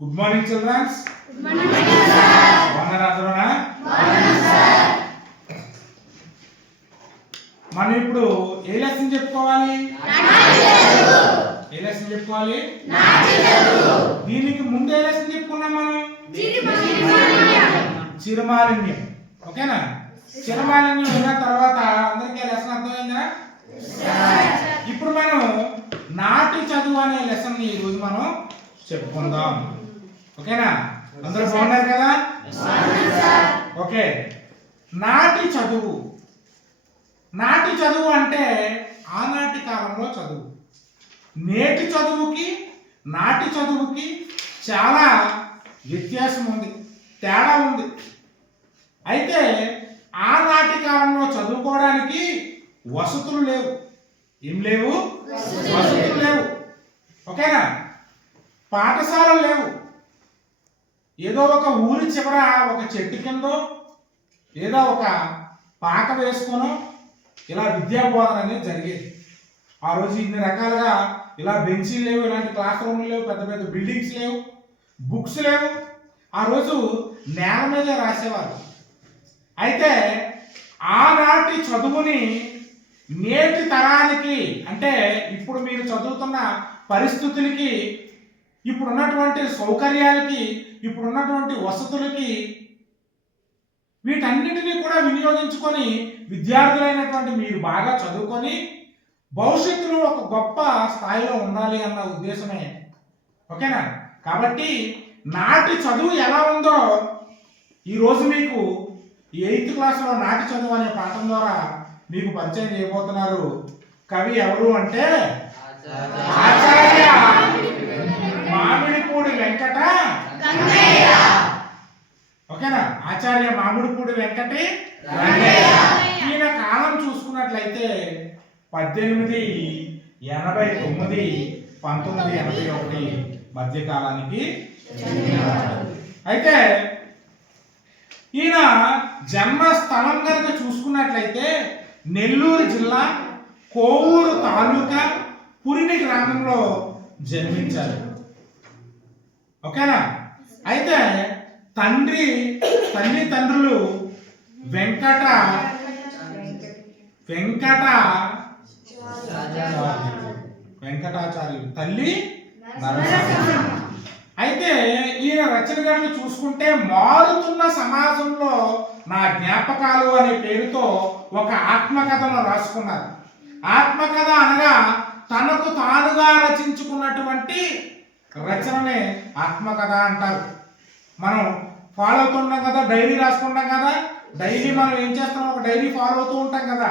Good morning children's. బాగున్నారా అందరూనా? మనం ఇప్పుడు ఏ లెసన్ చెప్పుకోవాలి? ఏ లెసన్ చెప్పుకోవాలి? దీనికి ముందు ఏ లెసన్ చెప్పుకున్నాం మనం? చిరుమాలిన్యం. ఓకేనా? చిరుమాలిన్యం విన్న తర్వాత అందరికీ లెసన్ అర్థమైందా? ఇప్పుడు మనం నాటి చదువు అనే లెసన్ ని ఈరోజు మనం చెప్పుకుందాం. ఓకేనా? అందరూ బాగున్నారు కదా? ఓకే. నాటి చదువు. నాటి చదువు అంటే ఆనాటి కాలంలో చదువు. నేటి చదువుకి నాటి చదువుకి చాలా వ్యత్యాసం ఉంది, తేడా ఉంది. అయితే ఆనాటి కాలంలో చదువుకోవడానికి వసతులు లేవు. ఏం లేవు? వసతులు లేవు. ఓకేనా? పాఠశాలలు లేవు. ఏదో ఒక ఊరి చివర ఒక చెట్టు కిందో ఏదో ఒక పాక వేసుకొనో ఇలా విద్యా బోధన అనేది జరిగేది. ఆ రోజు ఇన్ని రకాలుగా ఇలా బెంచీలు లేవు, ఇలాంటి క్లాస్ రూమ్లు లేవు, పెద్ద పెద్ద బిల్డింగ్స్ లేవు, బుక్స్ లేవు. ఆ రోజు నేల మీద రాసేవారు. అయితే ఆనాటి చదువుని నేటి తరానికి, అంటే ఇప్పుడు మీరు చదువుతున్న పరిస్థితులకి, ఇప్పుడున్నటువంటి సౌకర్యాలకి, ఇప్పుడున్నటువంటి వసతులకి, వీటన్నిటినీ కూడా వినియోగించుకొని విద్యార్థులైనటువంటి మీరు బాగా చదువుకొని భవిష్యత్తులో ఒక గొప్ప స్థాయిలో ఉండాలి అన్న ఉద్దేశమే. ఓకేనా? కాబట్టి నాటి చదువు ఎలా ఉందో ఈరోజు మీకు 8th క్లాస్లో నాటి చదువు అనే పాఠం ద్వారా మీకు పరిచయం చేయబోతున్నారు. కవి ఎవరు అంటే ఆచార్య మామిడిపూడి వెంకట రంగయ్య. ఓకేనా? ఆచార్య మామిడిపూడి వెంకటి రంగయ్య. ఈయన కాలం చూసుకున్నట్లయితే 1889 1981 మధ్య కాలానికి. అయితే ఈయన జన్మస్థలం కనుక చూసుకున్నట్లయితే నెల్లూరు జిల్లా కోవూరు తాలూకా పురిని గ్రామంలో జన్మించారు. ఓకేనా? అయితే తల్లిదండ్రులు వెంకటాచార్యులు, తల్లి నరసమ్మ. అయితే ఈయన రచన గట్లు చూసుకుంటే మారుతున్న సమాజంలో నా జ్ఞాపకాలు అనే పేరుతో ఒక ఆత్మకథను రాసుకున్నారు. ఆత్మకథ అనగా తనకు తానుగా రచించుకున్నటువంటి రచననే ఆత్మకథ అంటారు. మనం ఫాలో అవుతుంటాం కదా, డైరీ రాసుకుంటాం కదా. డైలీ మనం ఏం చేస్తాం? ఒక డైరీ ఫాలో అవుతూ ఉంటాం కదా.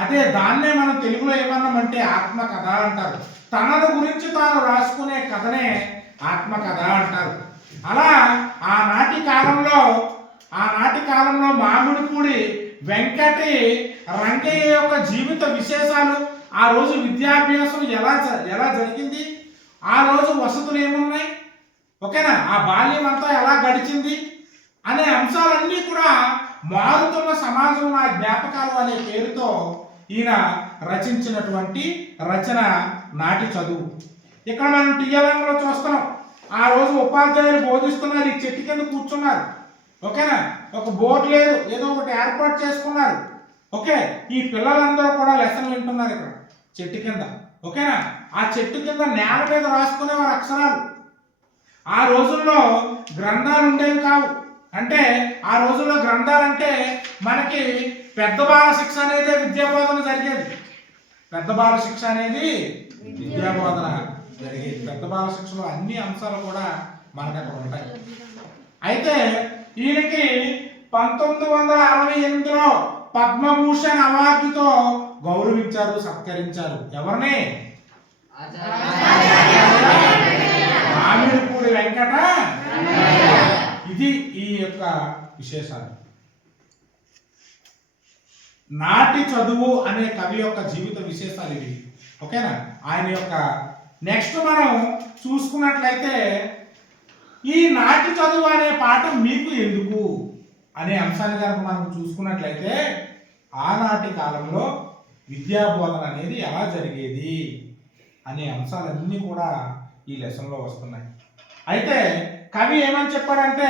అదే దాన్నే మనం తెలుగులో ఏమన్నామంటే ఆత్మకథ అంటారు. తనను గురించి తాను రాసుకునే కథనే ఆత్మకథ అంటారు. అలా ఆనాటి కాలంలో మామిడిపూడి వెంకటి రంగయ్య యొక్క జీవిత విశేషాలు, ఆ రోజు విద్యాభ్యాసం ఎలా జరిగింది, ఆ రోజు వసతులు ఏమున్నాయి, ఓకేనా, ఆ బాల్యం అంతా ఎలా గడిచింది అనే అంశాలన్నీ కూడా మారుతున్న సమాజం నా జ్ఞాపకాలు అనే పేరుతో ఈయన రచించినటువంటి రచన నాటి చదువు. ఇక్కడ మనం టీఎల్ఎంలో చూస్తున్నాం. ఆ రోజు ఉపాధ్యాయులు బోధిస్తున్నారు, ఈ చెట్టు కింద కూర్చున్నారు. ఓకేనా? ఒక బోర్డు లేదు, ఏదో ఒకటి ఏర్పాటు చేసుకున్నారు. ఓకే, ఈ పిల్లలందరూ కూడా లెసన్ వింటున్నారు ఇక్కడ చెట్టు కింద. ఓకేనా? ఆ చెట్టు కింద నేల మీద రాసుకునేవారు అక్షరాలు. ఆ రోజుల్లో గ్రంథాలు ఉండేవి కావు. అంటే ఆ రోజుల్లో గ్రంథాలంటే మనకి పెద్ద బాల శిక్ష అనేది విద్యాబోధన జరిగేది. పెద్ద బాల శిక్ష అనేది విద్యాబోధన జరిగేది. పెద్ద బాల శిక్షలో అన్ని అంశాలు కూడా మనకు అక్కడ ఉంటాయి. అయితే ఈయనకి 1968లో పద్మభూషణ్ అవార్డుతో గౌరవించారు, సత్కరించారు. ఎవరిని? మామిడిపూడి వెంకట. ఇది ఈ యొక్క విశేషాలు. నాటి చదువు అనే కవి యొక్క జీవిత విశేషాలు ఇవి. ఓకేనా? ఆయన యొక్క నెక్స్ట్ మనం చూసుకున్నట్లయితే ఈ నాటి చదువు అనే పాఠం మీకు ఎందుకు అనే అంశాన్ని కనుక మనం చూసుకున్నట్లయితే ఆనాటి కాలంలో విద్యా బోధన అనేది ఎలా జరిగేది అనే అంశాలన్నీ కూడా ఈ లెసన్లో వస్తున్నాయి. అయితే కవి ఏమని చెప్పాడంటే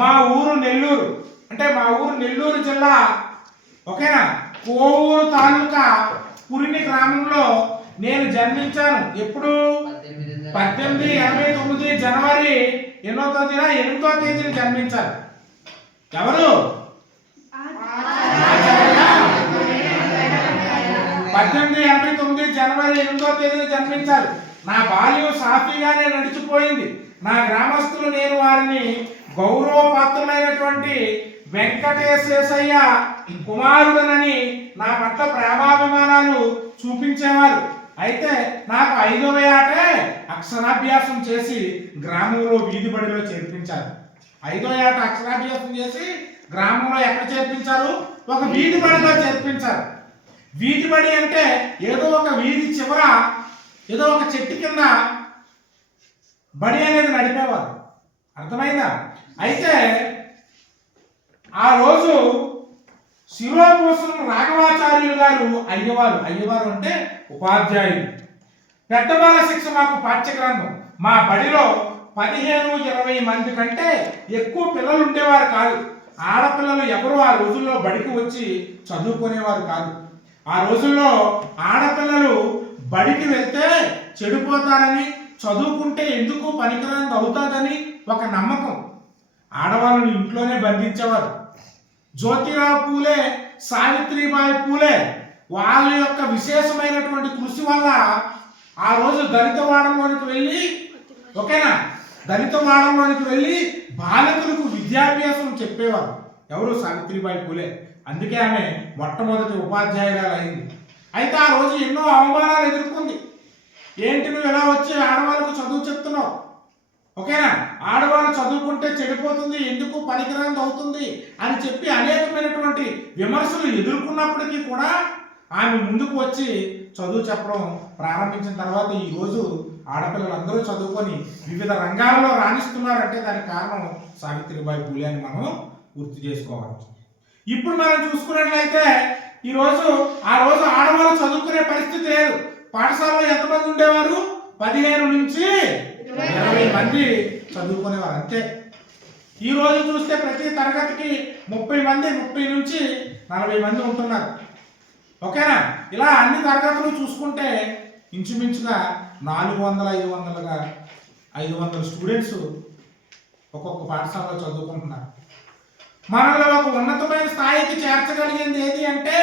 మా ఊరు నెల్లూరు, అంటే మా ఊరు నెల్లూరు జిల్లా, ఓకేనా, కోవూరు తాలూకా పురిని గ్రామంలో నేను జన్మించాను. ఎప్పుడు? 1889 జనవరి 8వ తేదీని జన్మించారు. ఎవరు? 1889 జనవరి 8వ తేదీన జన్మించారు. నా బాల్యం సాఫీగానే నడిచిపోయింది. నా గ్రామస్తులు నేను వారిని గౌరవపాత్రులైనటువంటి వెంకటేశయ్య కుమారుడనని నా పట్ల ప్రేమాభిమానాలు చూపించేవారు. అయితే నాకు 5వ ఏటే అక్షరాభ్యాసం చేసి గ్రామంలో వీధి బడిలో చేర్పించారు. 5వ ఏట అక్షరాభ్యాసం చేసి గ్రామంలో ఎక్కడ చేర్పించారు? ఒక వీధి బడిలో చేర్పించారు. వీధి బడి అంటే ఏదో ఒక వీధి చివర ఏదో ఒక చెట్టు కింద బడి అనేది నడిపేవారు. అర్థమైందా? అయితే ఆ రోజు శిరోభూషణం రాఘవాచార్యులు గారు అయ్యవారు అంటే ఉపాధ్యాయులు. పెద్దవాళ్ళ శిక్ష మాకు పాఠ్యగ్రంథం. మా బడిలో 15-20 మంది కంటే ఎక్కువ పిల్లలు ఉండేవారు కాదు. ఆడపిల్లలు ఎవరు ఆ రోజుల్లో బడికి వచ్చి చదువుకునేవారు కాదు. ఆ రోజుల్లో ఆడపిల్లలు బడికి వెళ్తే చెడిపోతారని, చదువుకుంటే ఎందుకు పనికిరానిది అవుతాదని ఒక నమ్మకం. ఆడవాళ్ళని ఇంట్లోనే బంధించేవారు. జ్యోతిరావు పూలే, సావిత్రిబాయి పూలే వాళ్ళ యొక్క విశేషమైనటువంటి కృషి వల్ల ఆ రోజు దళితవాడలోనికి వెళ్ళి, ఓకేనా, దళితవాడలోనికి వెళ్ళి బాలకులకు విద్యాభ్యాసం చెప్పేవారు. ఎవరు? సావిత్రిబాయి పూలే. అందుకే ఆమె మొట్టమొదటి ఉపాధ్యాయురాలు అయింది. అయితే ఆ రోజు ఎన్నో అవమానాలు ఎదుర్కొంది. ఏంటి నువ్వు ఎలా వచ్చి ఆడవాళ్ళకు చదువు చెప్తున్నావు, ఓకేనా, ఆడవాళ్ళు చదువుకుంటే చెడిపోతుంది, ఎందుకు పనికిరానిది అవుతుంది అని చెప్పి అనేకమైనటువంటి విమర్శలు ఎదుర్కొన్నప్పటికీ కూడా ఆమె ముందుకు వచ్చి చదువు చెప్పడం ప్రారంభించిన తర్వాత ఈ రోజు ఆడపిల్లలందరూ చదువుకొని వివిధ రంగాల్లో రాణిస్తున్నారంటే దానికి కారణం సావిత్రిబాయి పూలే అని మనం గుర్తు చేసుకోవాలి. ఇప్పుడు మనం చూసుకున్నట్లయితే ఆ రోజు ఆడవాళ్ళు చదువుకునే పరిస్థితి లేదు. పాఠశాలలో ఎంతమంది ఉండేవారు? 15 నుంచి 20 మంది చదువుకునేవారు అంతే. ఈ రోజు చూస్తే ప్రతి తరగతికి 30 నుంచి 40 మంది ఉంటున్నారు. ఓకేనా? ఇలా అన్ని తరగతులు చూసుకుంటే ఇంచుమించుగా 500 స్టూడెంట్స్ ఒక్కొక్క పాఠశాలలో చదువుకుంటున్నారు. మనలో ఒక ఉన్నతమైన స్థాయికి చేర్చగలిగింది ఏది అంటే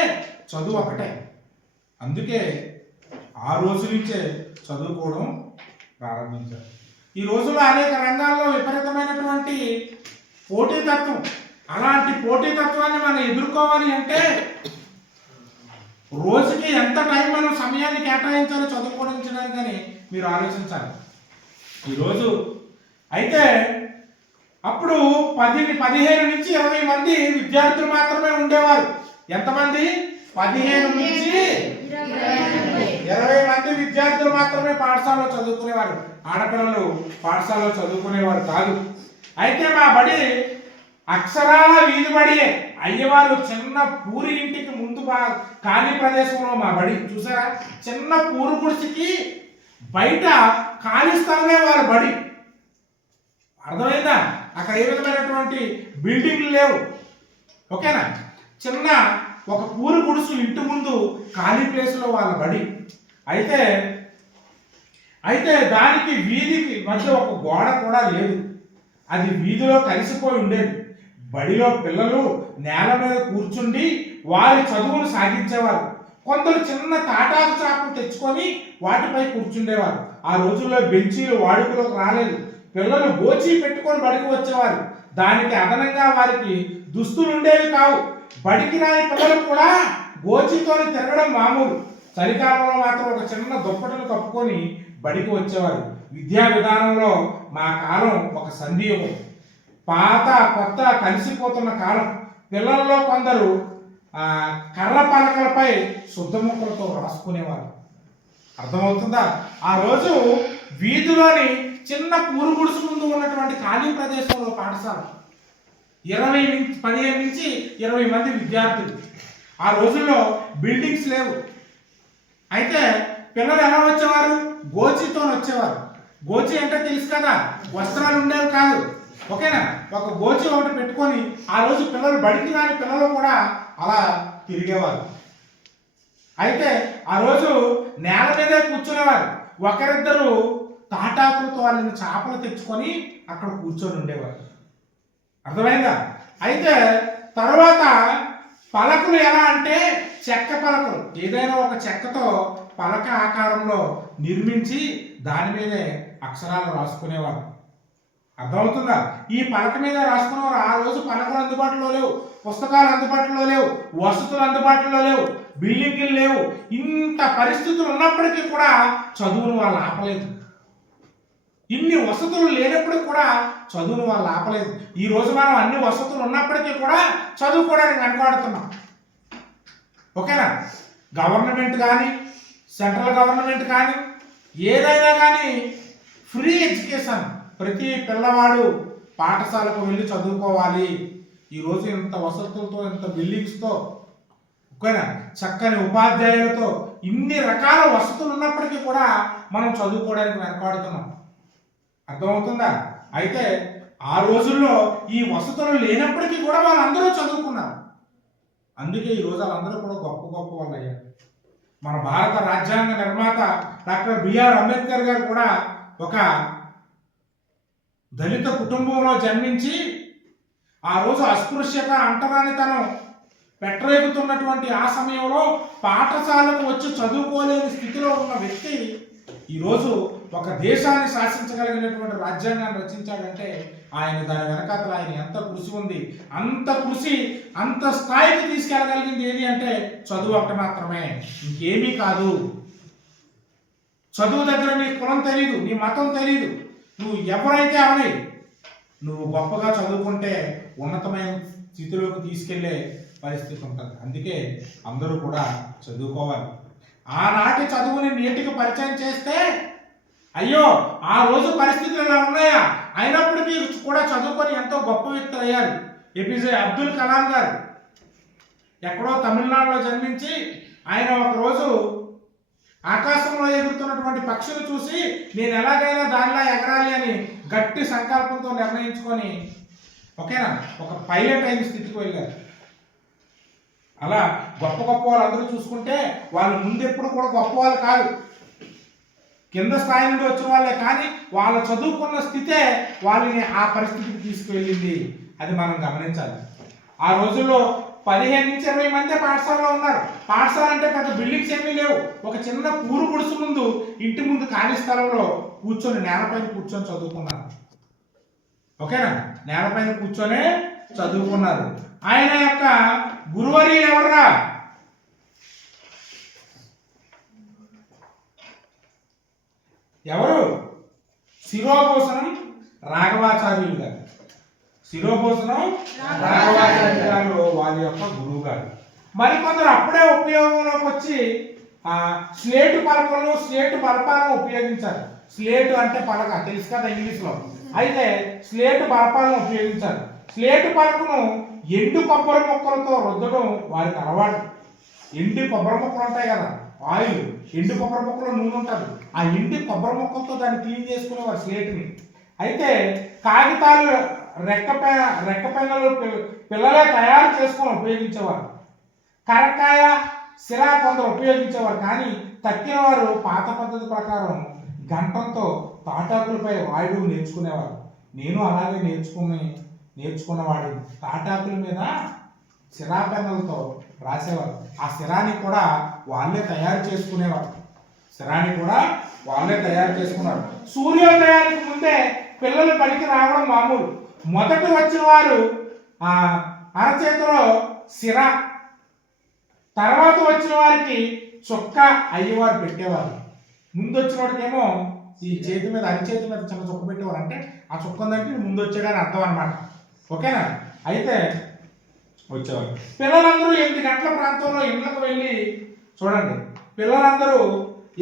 చదువు ఒకటే. అందుకే ఆ రోజు నుంచే చదువుకోవడం ప్రారంభించారు. ఈ రోజుల్లో అనేక రంగాల్లో విపరీతమైనటువంటి పోటీతత్వం. అలాంటి పోటీతత్వాన్ని మనం ఎదుర్కోవాలి అంటే రోజుకి ఎంత టైం మనం సమయాన్ని కేటాయించాలో చదువుకోవడానికి మీరు ఆలోచించాలి. ఈరోజు అయితే అప్పుడు 15 నుంచి 20 మంది విద్యార్థులు మాత్రమే ఉండేవారు. ఎంతమంది? 15 నుంచి 20 మంది విద్యార్థులు మాత్రమే పాఠశాలలో చదువుకునేవారు. ఆడపిల్లలు పాఠశాలలో చదువుకునేవారు కాదు. అయితే మా బడి అక్షరాల వీధి బడియే. అయ్యవారు చిన్న పూరి ఇంటికి ముందు ఖాళీ ప్రదేశంలో మా బడి. చూసారా? చిన్న పూరు గుడిసికి బయట ఖాళీ స్థలమే వారి బడి. అర్థమైందా? అక్కడ ఏ విధమైనటువంటి బిల్డింగ్లు లేవు. ఓకేనా? చిన్న ఒక పూరు గుడుసు ఇంటి ముందు ఖాళీ ప్లేస్లో వాళ్ళ బడి. అయితే దానికి వీధికి మధ్య ఒక గోడ కూడా లేదు. అది వీధిలో కలిసిపోయి ఉండేది. బడిలో పిల్లలు నేల మీద కూర్చుండి వారి చదువును సాగించేవారు. కొందరు చిన్న తాటాకు చాపలు తెచ్చుకొని వాటిపై కూర్చుండేవారు. ఆ రోజుల్లో బెంచీలు వాడుకలోకి రాలేదు. పిల్లలు గోచీ పెట్టుకొని బడికి వచ్చేవారు. దానికి అదనంగా వారికి దుస్తులు ఉండేవి కావు. బడికి రాని పిల్లలు కూడా గోచీతో తిరగడం మామూలు. చలికాలంలో మాత్రం ఒక చిన్న దుప్పటను కప్పుకొని బడికి వచ్చేవారు. విద్యా విధానంలో మా కాలం ఒక సంధియుగం. పాత కొత్త కలిసిపోతున్న కాలం. పిల్లల్లో కొందరు కర్ర పలకలపై శుద్ధముక్కలతో రాసుకునేవారు. అర్థమవుతుందా? ఆ రోజు వీధిలోని చిన్న పూరు గుడుసు ముందు ఉన్నటువంటి ఖాళీ ప్రదేశంలో పాఠశాల 15 నుంచి 20 మంది విద్యార్థులు. ఆ రోజుల్లో బిల్డింగ్స్ లేవు. అయితే పిల్లలు ఎలా వచ్చేవారు? గోచితో వచ్చేవారు. గోచి అంటే తెలుసు కదా, వస్త్రాలు ఉండేవి కాదు. ఓకేనా, ఒక గోచి ఒకటి పెట్టుకొని ఆ రోజు పిల్లలు బడికి రాని పిల్లలు కూడా అలా తిరిగేవారు. అయితే ఆ రోజు నేల మీదే కూర్చునేవారు. ఒకరిద్దరు తాటాకులతో వాళ్ళని చేపలు తెచ్చుకొని అక్కడ కూర్చొని ఉండేవారు. అర్థమైందా? అయితే తర్వాత పలకలు ఎలా అంటే చెక్క పలకలు, ఏదైనా ఒక చెక్కతో పలక ఆకారంలో నిర్మించి దాని మీదే అక్షరాలు రాసుకునేవారు. అర్థమవుతుందా? ఈ పలక మీద రాసుకునేవారు. ఆ రోజు పలకలు అందుబాటులో లేవు, పుస్తకాలు అందుబాటులో లేవు, వసతులు అందుబాటులో లేవు, బిల్డింగ్లు లేవు. ఇంత పరిస్థితులు ఉన్నప్పటికీ కూడా చదువును వాళ్ళు ఆపలేదు. ఇన్ని వసతులు లేనప్పుడు కూడా చదువును వాళ్ళు ఆపలేదు. ఈ రోజు మనం అన్ని వసతులు ఉన్నప్పటికీ కూడా చదువుకోవడానికి వెనకాడుతున్నాం. ఓకేనా, గవర్నమెంట్ కానీ సెంట్రల్ గవర్నమెంట్ కానీ ఏదైనా కానీ ఫ్రీ ఎడ్యుకేషన్, ప్రతి పిల్లవాడు పాఠశాలకు వెళ్ళి చదువుకోవాలి. ఈరోజు ఇంత వసతులతో, ఇంత బిల్డింగ్స్తో, ఓకేనా, చక్కని ఉపాధ్యాయులతో ఇన్ని రకాల వసతులు ఉన్నప్పటికీ కూడా మనం చదువుకోవడానికి వెనకాడుతున్నాం. అర్థమవుతుందా? అయితే ఆ రోజుల్లో ఈ వసతులు లేనప్పటికీ కూడా వాళ్ళందరూ చదువుకున్నారు. అందుకే ఈరోజు వాళ్ళందరూ కూడా గొప్ప గొప్ప వాళ్ళు అయ్యారు. మన భారత రాజ్యాంగ నిర్మాత డాక్టర్ బిఆర్ అంబేద్కర్ గారు కూడా ఒక దళిత కుటుంబంలో జన్మించి ఆ రోజు అస్పృశ్యత, అంటరానితనం పెట్టరేగుతున్నటువంటి ఆ సమయంలో పాఠశాలకు వచ్చి చదువుకోలేని స్థితిలో ఉన్న వ్యక్తి ఈరోజు ఒక దేశాన్ని శాసించగలిగినటువంటి రాజ్యాంగాన్ని రచించాడంటే ఆయన దాని వెనకాతల ఆయన ఎంత కృషి ఉంది. అంత కృషి, అంత స్థాయికి తీసుకెళ్ళగలిగింది ఏది అంటే చదువు ఒకటి మాత్రమే, ఇంకేమీ కాదు. చదువు దగ్గర నీ కులం తెలీదు, నీ మతం తెలీదు, నువ్వు ఎవరైతే అవని, నువ్వు గొప్పగా చదువుకుంటే ఉన్నతమైన స్థితిలోకి తీసుకెళ్లే పరిస్థితి ఉంటుంది. అందుకే అందరూ కూడా చదువుకోవాలి. ఆనాటి చదువుని నేటికి పరిచయం చేస్తే అయ్యో ఆ రోజు పరిస్థితులు ఎలా ఉన్నాయా, అయినప్పటికీ కూడా చదువుకొని ఎంతో గొప్ప వ్యక్తులు అయ్యారు. ఏపీజే అబ్దుల్ కలాం గారు ఎక్కడో తమిళనాడులో జన్మించి ఆయన ఒకరోజు ఆకాశంలో ఎగురుతున్నటువంటి పక్షులు చూసి నేను ఎలాగైనా దానిలా ఎగరాలి అని గట్టి సంకల్పంతో నిర్ణయించుకొని, ఓకేనా, ఒక పైలట్ అయిన స్థితికి వెళ్ళారు. అలా గొప్ప గొప్ప వాళ్ళందరూ చూసుకుంటే వాళ్ళు ముందెప్పుడు కూడా గొప్ప వాళ్ళు కాదు, కింద స్థాయి నుండి వచ్చిన వాళ్ళే. కానీ వాళ్ళు చదువుకున్న స్థితే వాళ్ళని ఆ పరిస్థితికి తీసుకువెళ్ళింది. అది మనం గమనించాలి. ఆ రోజుల్లో 15 నుంచి 20 మంది పాఠశాలలో ఉన్నారు. పాఠశాల అంటే పెద్ద బిల్డింగ్స్ ఏమీ లేవు. ఒక చిన్న పూరు గుడుసు ముందు, ఇంటి ముందు ఖాళీ స్థలంలో కూర్చొని నేలపైన కూర్చొని చదువుకున్నారు. ఓకేనా, నేలపైన కూర్చొని చదువుకున్నారు. ఆయన యొక్క గురువర్యులు ఎవర్రా? ఎవరు? శిరోభూషణం రాఘవాచార్యులు గారు. శిరోభూషణం రాఘవాచార్యులు గారు వారి యొక్క గురువు గారు. మరికొందరు అప్పుడే ఉపయోగంలోకి వచ్చి స్లేటు పలకలను, స్లేటు బలపాలను ఉపయోగించారు. స్లేటు అంటే పలక తెలుసు కదా ఇంగ్లీష్లో. అయితే స్లేటు బలపాలను ఉపయోగించారు. స్లేటు పలకను ఎండు కొబ్బరి ముక్కలతో రుద్దడం వారికి అలవాటు. ఎండు కొబ్బరి ముక్కలు ఉంటాయి కదా, ఆయిల్, ఎండు కొబ్బరి ముక్కలు నూనె ఉంటుంది. ఆ ఎండు కొబ్బరి ముక్కలతో దాన్ని క్లీన్ చేసుకునేవారు స్లేట్ని. అయితే కాగితాలు, రెక్క పెన్నులు పిల్లలే తయారు చేసుకొని ఉపయోగించేవారు. కరకాయ, సిరా కొందరు ఉపయోగించేవారు. కానీ తక్కిన వారు పాత పద్ధతి ప్రకారం గంటంతో తాటాకులపై రాయడం నేర్చుకునేవారు. నేను అలాగే నేర్చుకున్నవాడిని. తాటాకుల మీద సిరా పెన్నులతో రాసేవారు. ఆ సిరాని కూడా వాళ్ళే తయారు చేసుకునేవారు. సూర్యోదయానికి ముందే పిల్లలు బడికి రావడం మామూలు. మొదట వచ్చిన వారు అరచేతిలో సిర, తర్వాత వచ్చిన వారికి చొక్క అయ్యేవారు పెట్టేవారు. ముందు వచ్చిన వాడికేమో ఈ చేతి మీద, అరిచేతి మీద చిన్న చొక్క పెట్టేవారు. అంటే ఆ చొక్క ఉందంటే ముందు వచ్చేగానే అర్థం అనమాట. ఓకేనా, అయితే వచ్చేవారు. పిల్లలందరూ 8 గంటల ప్రాంతంలో ఇళ్ళకు వెళ్ళి, చూడండి, పిల్లలందరూ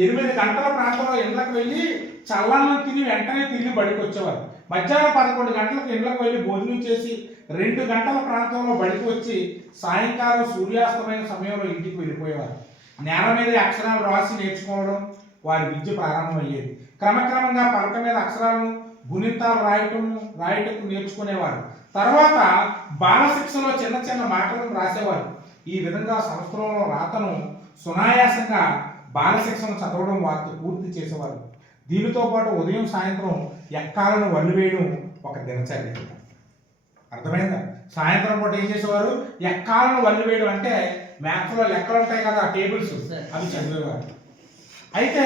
8 గంటల ప్రాంతంలో ఇళ్ళకు వెళ్ళి చల్లన్నం తిని వెంటనే తిరిగి బడికి వచ్చేవారు. మధ్యాహ్నం 11 గంటలకు ఇళ్ళకు వెళ్ళి భోజనం చేసి 2 గంటల ప్రాంతంలో బడికి వచ్చి సాయంకాలం సూర్యాస్తమైన సమయంలో ఇంటికి వెళ్ళిపోయేవారు. నేల మీద అక్షరాలు రాసి నేర్చుకోవడం, వారి విద్య ప్రారంభమయ్యేది. క్రమక్రమంగా పలక మీద అక్షరాలను గుణింతాలు రాయటం నేర్చుకునేవారు. తర్వాత బాల శిక్షలో చిన్న చిన్న మాటలను రాసేవారు. ఈ విధంగా సంవత్సరంలో రాతను సునాయాసంగా బాల శిక్షను చదవడం వారితో పూర్తి చేసేవారు. దీనితో పాటు ఉదయం సాయంత్రం ఎక్కాలను వల్లి వేయడం ఒక దినచర్య. అర్థమైందా? సాయంత్రం పూట ఏం చేసేవారు? ఎక్కాలను వల్లి వేయడం అంటే మ్యాథ్స్లో లెక్కలు ఉంటాయి కదా, టేబుల్స్, అవి చదివేవారు. అయితే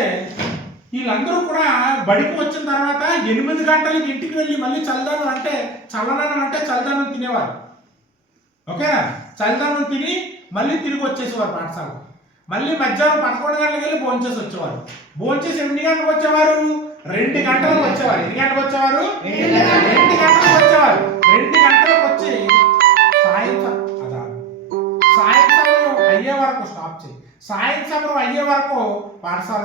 వీళ్ళందరూ కూడా బడికి వచ్చిన తర్వాత 8 గంటలకి ఇంటికి వెళ్ళి మళ్ళీ చల్లదనం అంటే చల్లదనం తినేవారు. ఓకేనా? చల్లదనం తిని మళ్ళీ తిరిగి వచ్చేసేవారు పాఠశాల. మళ్ళీ మధ్యాహ్నం 11 గంటలకు వెళ్ళి భోంచేసి వచ్చేవారు. భోంచేసి ఎన్ని గంటలకు వచ్చేవారు? 2 గంటలకు వచ్చేవారు. ఎన్ని గంటలకు వచ్చేవారు? 2 గంటలకు వచ్చేవారు. 2 గంటలకు వచ్చి సాయంత్రం అయ్యే వరకు స్టాప్ చేయి. సాయంత్రం అయ్యే వరకు పాఠశాల